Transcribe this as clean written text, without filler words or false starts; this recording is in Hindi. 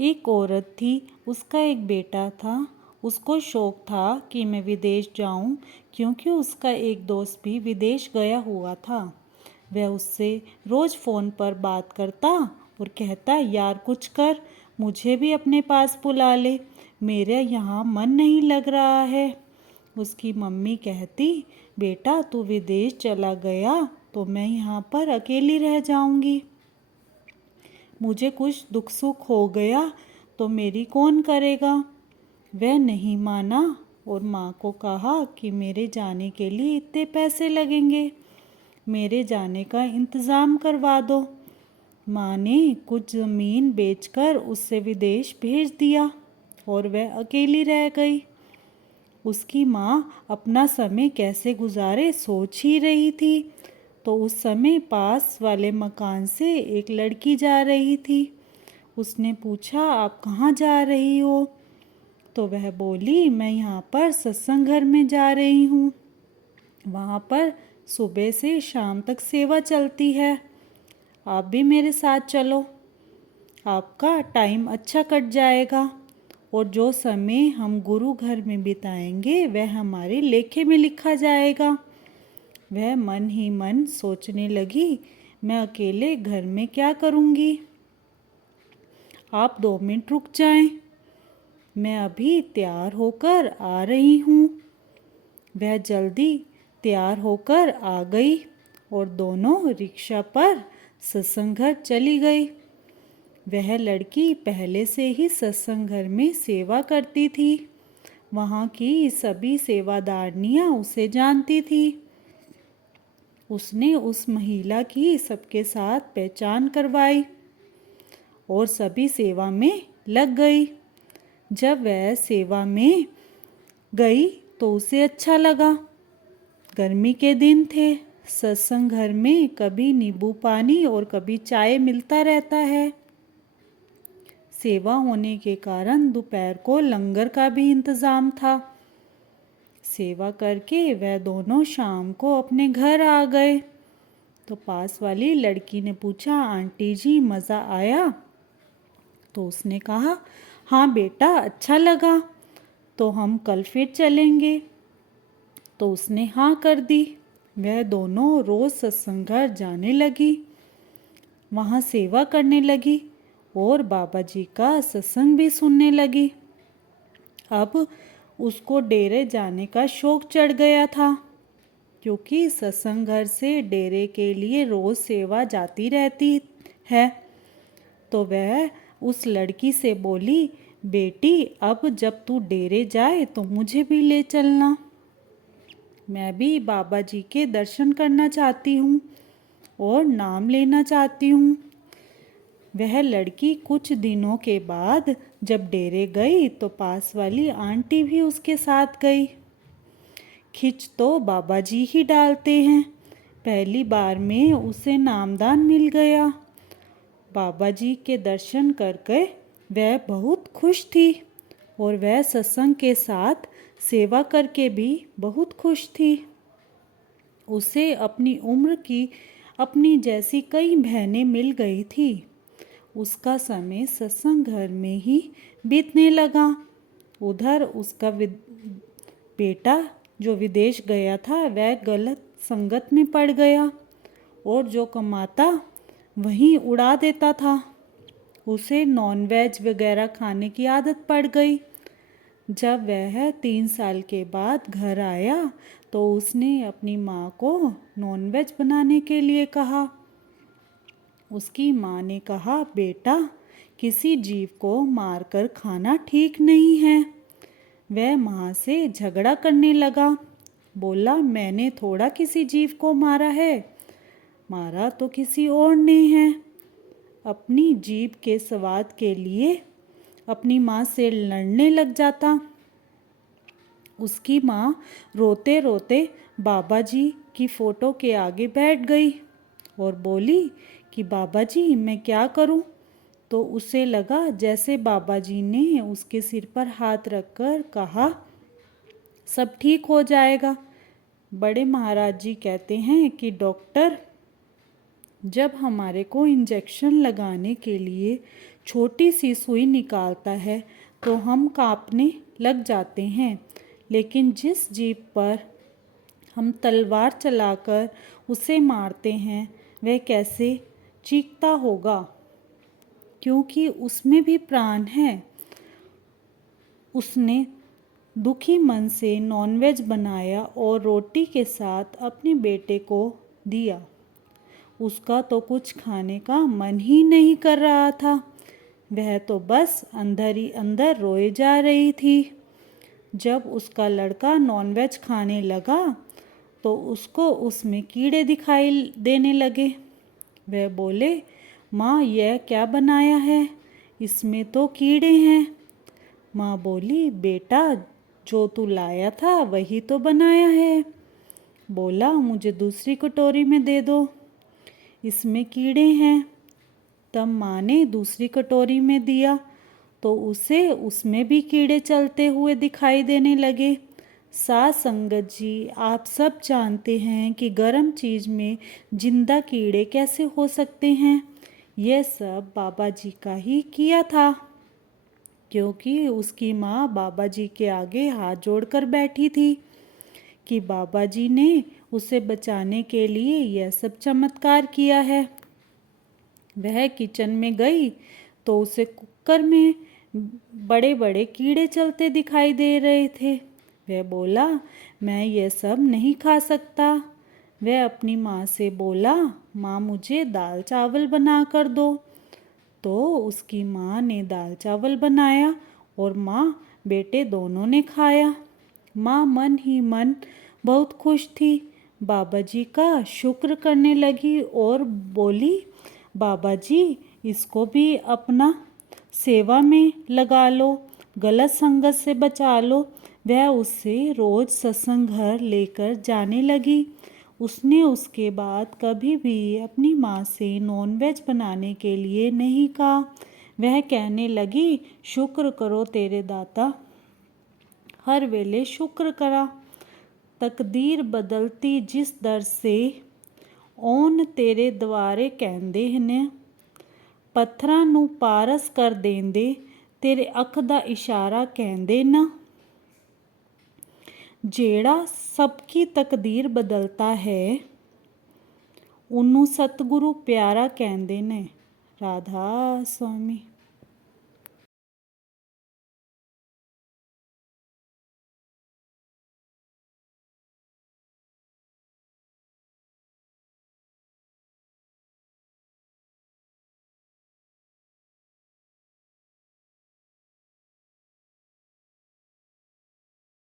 एक औरत थी, उसका एक बेटा था। उसको शौक था कि मैं विदेश जाऊं, क्योंकि उसका एक दोस्त भी विदेश गया हुआ था। वह उससे रोज़ फ़ोन पर बात करता और कहता, यार कुछ कर, मुझे भी अपने पास बुला ले, मेरे यहाँ मन नहीं लग रहा है। उसकी मम्मी कहती, बेटा तू विदेश चला गया तो मैं यहाँ पर अकेली रह जाऊंगी। मुझे कुछ दुख सुख हो गया तो मेरी कौन करेगा। वह नहीं माना और माँ को कहा कि मेरे जाने के लिए इतने पैसे लगेंगे, मेरे जाने का इंतज़ाम करवा दो। माँ ने कुछ ज़मीन बेचकर उससे विदेश भेज दिया और वह अकेली रह गई। उसकी माँ अपना समय कैसे गुजारे सोच ही रही थी, तो उस समय पास वाले मकान से एक लड़की जा रही थी। उसने पूछा, आप कहाँ जा रही हो? तो वह बोली, मैं यहाँ पर सत्संग घर में जा रही हूँ, वहाँ पर सुबह से शाम तक सेवा चलती है, आप भी मेरे साथ चलो, आपका टाइम अच्छा कट जाएगा और जो समय हम गुरु घर में बिताएंगे वह हमारे लेखे में लिखा जाएगा। वह मन ही मन सोचने लगी, मैं अकेले घर में क्या करूँगी। आप 2 मिनट रुक जाएं, मैं अभी तैयार होकर आ रही हूँ। वह जल्दी तैयार होकर आ गई और दोनों रिक्शा पर सत्संग घर चली गई। वह लड़की पहले से ही सत्संग घर में सेवा करती थी, वहाँ की सभी सेवादारनियाँ उसे जानती थी। उसने उस महिला की सबके साथ पहचान करवाई और सभी सेवा में लग गई। जब वह सेवा में गई तो उसे अच्छा लगा। गर्मी के दिन थे, सत्संग घर में कभी नींबू पानी और कभी चाय मिलता रहता है। सेवा होने के कारण दोपहर को लंगर का भी इंतज़ाम था। सेवा करके वह दोनों शाम को अपने घर आ गए। तो पास वाली लड़की ने पूछा, आंटी जी मज़ा आया? तो उसने कहा, हाँ बेटा अच्छा लगा, तो हम कल फिर चलेंगे। तो उसने हाँ कर दी। वह दोनों रोज़ सत्संग घर जाने लगी, वहाँ सेवा करने लगी और बाबा जी का सत्संग भी सुनने लगी। अब उसको डेरे जाने का शौक चढ़ गया था, क्योंकि सत्संग घर से डेरे के लिए रोज़ सेवा जाती रहती है। तो वह उस लड़की से बोली, बेटी अब जब तू डेरे जाए तो मुझे भी ले चलना, मैं भी बाबा जी के दर्शन करना चाहती हूँ और नाम लेना चाहती हूँ। वह लड़की कुछ दिनों के बाद जब डेरे गई तो पास वाली आंटी भी उसके साथ गई। खिंच तो बाबा जी ही डालते हैं, पहली बार में उसे नामदान मिल गया। बाबा जी के दर्शन करके वह बहुत खुश थी और वह सत्संग के साथ सेवा करके भी बहुत खुश थी। उसे अपनी उम्र की अपनी जैसी कई बहनें मिल गई थी। उसका समय सत्संग घर में ही बीतने लगा। उधर उसका बेटा जो विदेश गया था वह गलत संगत में पड़ गया और जो कमाता वहीं उड़ा देता था। उसे नॉनवेज वगैरह खाने की आदत पड़ गई। जब वह 3 साल के बाद घर आया तो उसने अपनी माँ को नॉनवेज बनाने के लिए कहा। उसकी माँ ने कहा, बेटा किसी जीव को मारकर खाना ठीक नहीं है। वह माँ से झगड़ा करने लगा, बोला, मैंने थोड़ा किसी जीव को मारा है, मारा तो किसी और ने है। अपनी जीभ के स्वाद के लिए अपनी माँ से लड़ने लग जाता। उसकी माँ रोते रोते बाबा जी की फ़ोटो के आगे बैठ गई और बोली कि बाबा जी मैं क्या करूं? तो उसे लगा जैसे बाबा जी ने उसके सिर पर हाथ रखकर कहा, सब ठीक हो जाएगा। बड़े महाराज जी कहते हैं कि डॉक्टर जब हमारे को इंजेक्शन लगाने के लिए छोटी सी सुई निकालता है तो हम कांपने लग जाते हैं, लेकिन जिस जीव पर हम तलवार चलाकर उसे मारते हैं वह कैसे चीखता होगा, क्योंकि उसमें भी प्राण है। उसने दुखी मन से नॉनवेज बनाया और रोटी के साथ अपने बेटे को दिया। उसका तो कुछ खाने का मन ही नहीं कर रहा था, वह तो बस अंदर ही अंदर रोए जा रही थी। जब उसका लड़का नॉनवेज खाने लगा तो उसको उसमें कीड़े दिखाई देने लगे। वह बोले, माँ यह क्या बनाया है, इसमें तो कीड़े हैं। माँ बोली, बेटा जो तू लाया था वही तो बनाया है। बोला, मुझे दूसरी कटोरी में दे दो, इसमें कीड़े हैं। तब माँ ने दूसरी कटोरी में दिया तो उसे उसमें भी कीड़े चलते हुए दिखाई देने लगे। साथ संगत जी, आप सब जानते हैं कि गर्म चीज़ में जिंदा कीड़े कैसे हो सकते हैं। यह सब बाबा जी का ही किया था, क्योंकि उसकी माँ बाबा जी के आगे हाथ जोड़कर बैठी थी कि बाबा जी ने उसे बचाने के लिए यह सब चमत्कार किया है। वह किचन में गई तो उसे कुकर में बड़े बड़े कीड़े चलते दिखाई दे रहे थे। वह बोला, मैं ये सब नहीं खा सकता। वह अपनी माँ से बोला, माँ मुझे दाल चावल बना कर दो। तो उसकी माँ ने दाल चावल बनाया और माँ बेटे दोनों ने खाया। माँ मन ही मन बहुत खुश थी, बाबा जी का शुक्र करने लगी और बोली, बाबा जी इसको भी अपना सेवा में लगा लो, गलत संगत से बचा लो। वह उससे रोज सत्संग घर लेकर जाने लगी। उसने उसके बाद कभी भी अपनी माँ से नॉनवेज बनाने के लिए नहीं कहा। वह कहने लगी, शुक्र करो तेरे दाता, हर वेले शुक्र करा। तकदीर बदलती जिस दर से, ओन तेरे द्वारे कहंदे ने, पत्थरां नूं पारस कर देंदे, तेरे अख दा इशारा कहंदे ना। जेड़ा सबकी तकदीर बदलता है ਉਹਨੂੰ सतगुरु प्यारा कहंदे ने। राधा स्वामी।